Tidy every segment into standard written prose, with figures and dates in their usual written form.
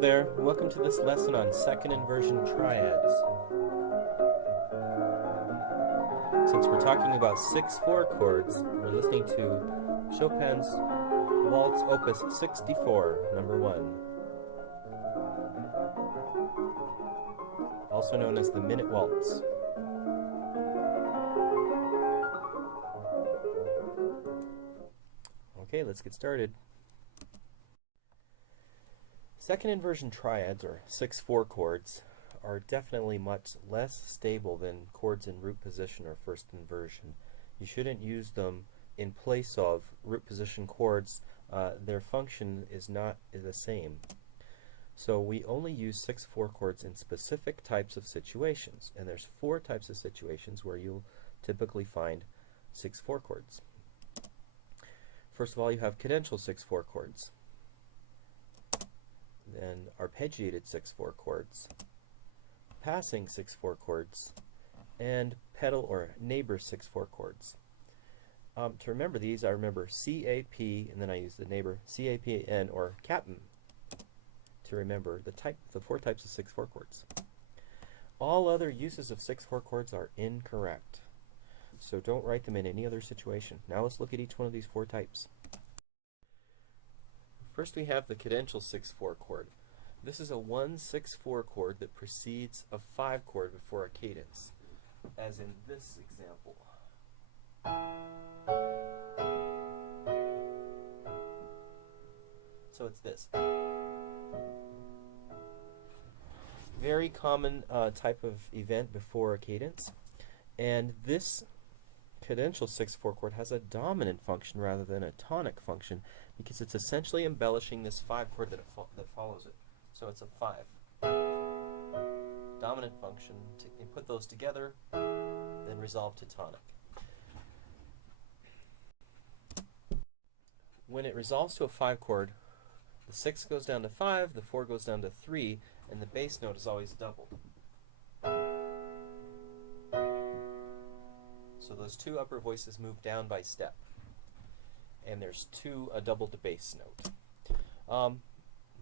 there, and welcome to this lesson on second inversion triads. Since we're talking about 6/4 chords, we're listening to Chopin's Waltz Opus 64, number 1, also known as the Minute Waltz. Okay, let's get started. Second inversion triads, or 6/4 chords, are definitely much less stable than chords in root position or first inversion. You shouldn't use them in place of root position chords. Their function is not the same. So we only use 6/4 chords in specific types of situations, and there's 4 types of situations where you'll typically find 6/4 chords. First of all, you have cadential 6/4 chords, then arpeggiated 6/4 chords, passing 6/4 chords, and pedal or neighbor 6/4 chords. To remember these, I remember CAP, and then I use the neighbor CAPN or cap'n to remember the 4 types of 6/4 chords. All other uses of 6/4 chords are incorrect, so don't write them in any other situation. Now let's look at each one of these 4 types. First we have the cadential 6/4 chord. This is a 1/6/4 chord that precedes a 5 chord before a cadence, as in this example. So it's this. Very common type of event before a cadence, and this cadential 6/4 chord has a dominant function rather than a tonic function because it's essentially embellishing this 5 chord that follows it. So it's a 5. Dominant function, you put those together, then resolve to tonic. When it resolves to a 5 chord, the 6 goes down to 5, the 4 goes down to 3, and the bass note is always doubled. So those 2 upper voices move down by step, and there's a doubled bass note.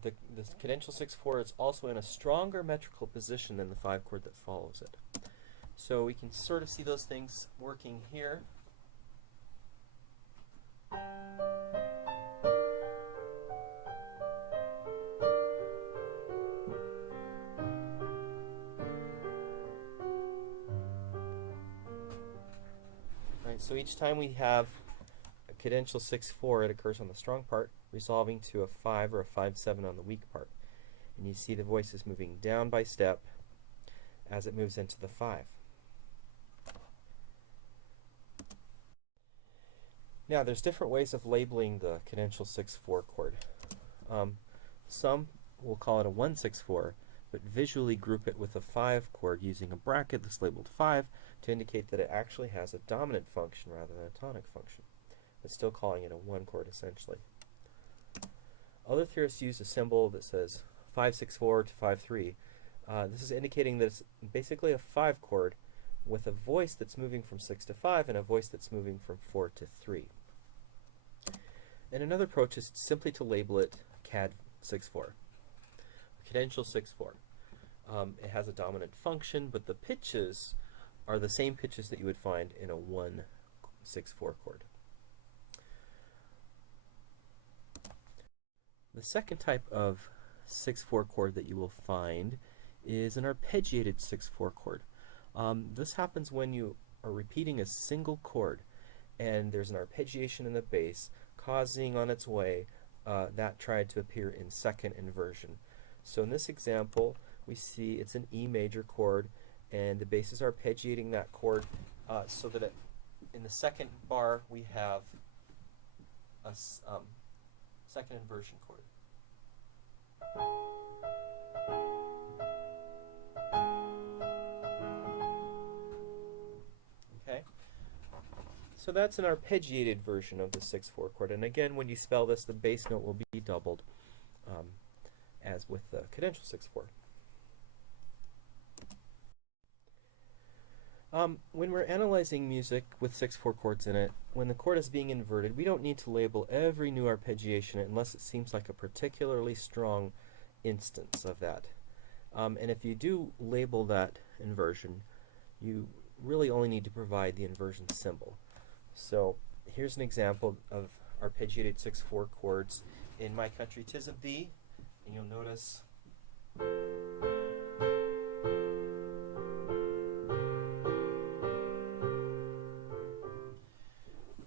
The cadential 6/4 is also in a stronger metrical position than the 5 chord that follows it. So we can sort of see those things working here. So each time we have a cadential 6/4, it occurs on the strong part, resolving to a 5 or a 5/7 on the weak part. And you see the voices moving down by step as it moves into the 5. Now there's different ways of labeling the cadential 6/4 chord. Some will call it a 1/6/4, but visually group it with a 5 chord using a bracket that's labeled 5 to indicate that it actually has a dominant function rather than a tonic function, but still calling it a 1 chord essentially. Other theorists use a symbol that says 5/6/4 to 5/3. This is indicating that it's basically a 5 chord with a voice that's moving from 6 to 5 and a voice that's moving from 4 to 3. And another approach is simply to label it CAD 6/4. Cadential 6/4. It has a dominant function, but the pitches are the same pitches that you would find in a 1/6/4 chord. The second type of 6/4 chord that you will find is an arpeggiated 6/4 chord. This happens when you are repeating a single chord and there's an arpeggiation in the bass causing on its way that triad to appear in second inversion. So in this example, we see it's an E major chord, and the bass is arpeggiating that chord so that in the second bar we have a second inversion chord. Okay, so that's an arpeggiated version of the 6/4 chord, and again, when you spell this, the bass note will be doubled, as with the cadential 6/4. When we're analyzing music with 6/4 chords in it, when the chord is being inverted, we don't need to label every new arpeggiation unless it seems like a particularly strong instance of that. And if you do label that inversion, you really only need to provide the inversion symbol. So here's an example of arpeggiated 6/4 chords in My Country 'Tis of Thee, and you'll notice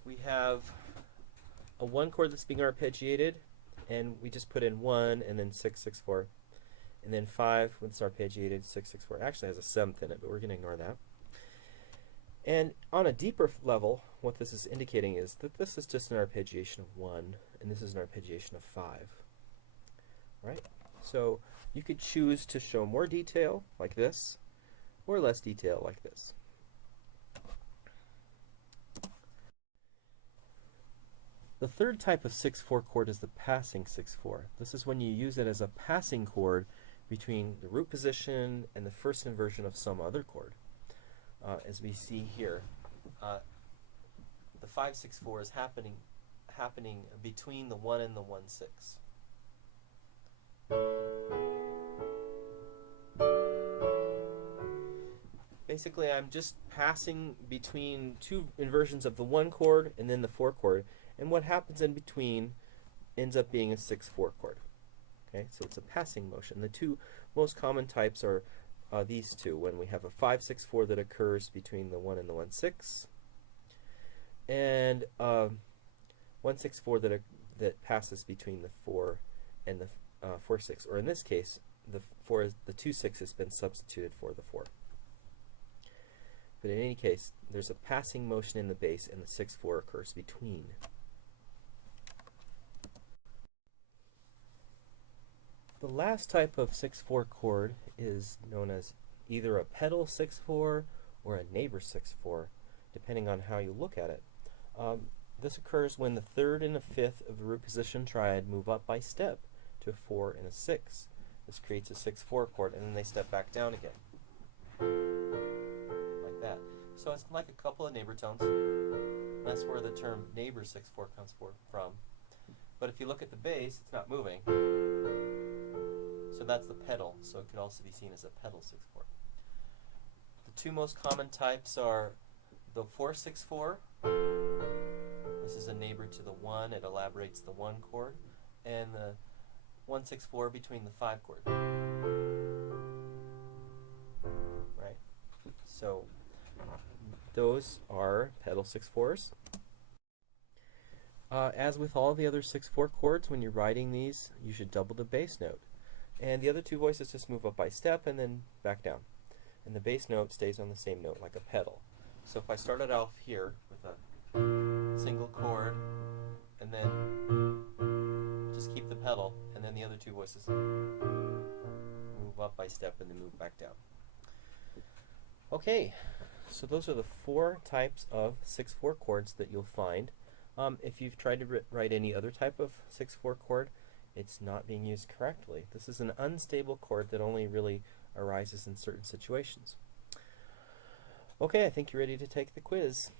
we have a 1 chord that's being arpeggiated, and we just put in 1 and then 6/6/4, and then 5 when it's arpeggiated 6/6/4. Actually has a 7th in it, but we're going to ignore that. And on a deeper level, what this is indicating is that this is just an arpeggiation of 1, and this is an arpeggiation of 5. Right? So you could choose to show more detail, like this, or less detail, like this. The third type of 6/4 chord is the passing 6/4. This is when you use it as a passing chord between the root position and the first inversion of some other chord. As we see here, the 5/6/4 is happening between the 1 and the 1/6. Basically, I'm just passing between two inversions of the 1 chord and then the 4 chord, and what happens in between ends up being a 6/4 chord. Okay, so it's a passing motion. The two most common types are these two, when we have a 5/6/4 that occurs between the 1 and the 1/6, and 1/6/4 that passes between the 4 and the 4/6, or in this case, the 2/6 has been substituted for the 4. But in any case, there's a passing motion in the bass, and the 6/4 occurs between. The last type of 6/4 chord is known as either a pedal 6/4 or a neighbor 6/4, depending on how you look at it. This occurs when the 3rd and the 5th of the root position triad move up by step to a 4 and a 6. This creates a 6/4 chord, and then they step back down again, like that. So it's like a couple of neighbor tones. That's where the term neighbor 6/4 comes from. But if you look at the bass, it's not moving. So that's the pedal, so it could also be seen as a pedal 6/4. The two most common types are the 4/6/4. This is a neighbor to the 1, it elaborates the 1 chord, and the 1/6/4 between the 5 chord. Right? So those are pedal 6/4s. As with all the other 6/4 chords, when you're writing these, you should double the bass note. And the other two voices just move up by step and then back down. And the bass note stays on the same note like a pedal. So if I started off here with a single chord and then just keep the pedal, and then the other two voices move up by step and then move back down. Okay, so those are the 4 types of 6/4 chords that you'll find. If you've tried to write any other type of 6/4 chord, it's not being used correctly. This is an unstable chord that only really arises in certain situations. Okay, I think you're ready to take the quiz.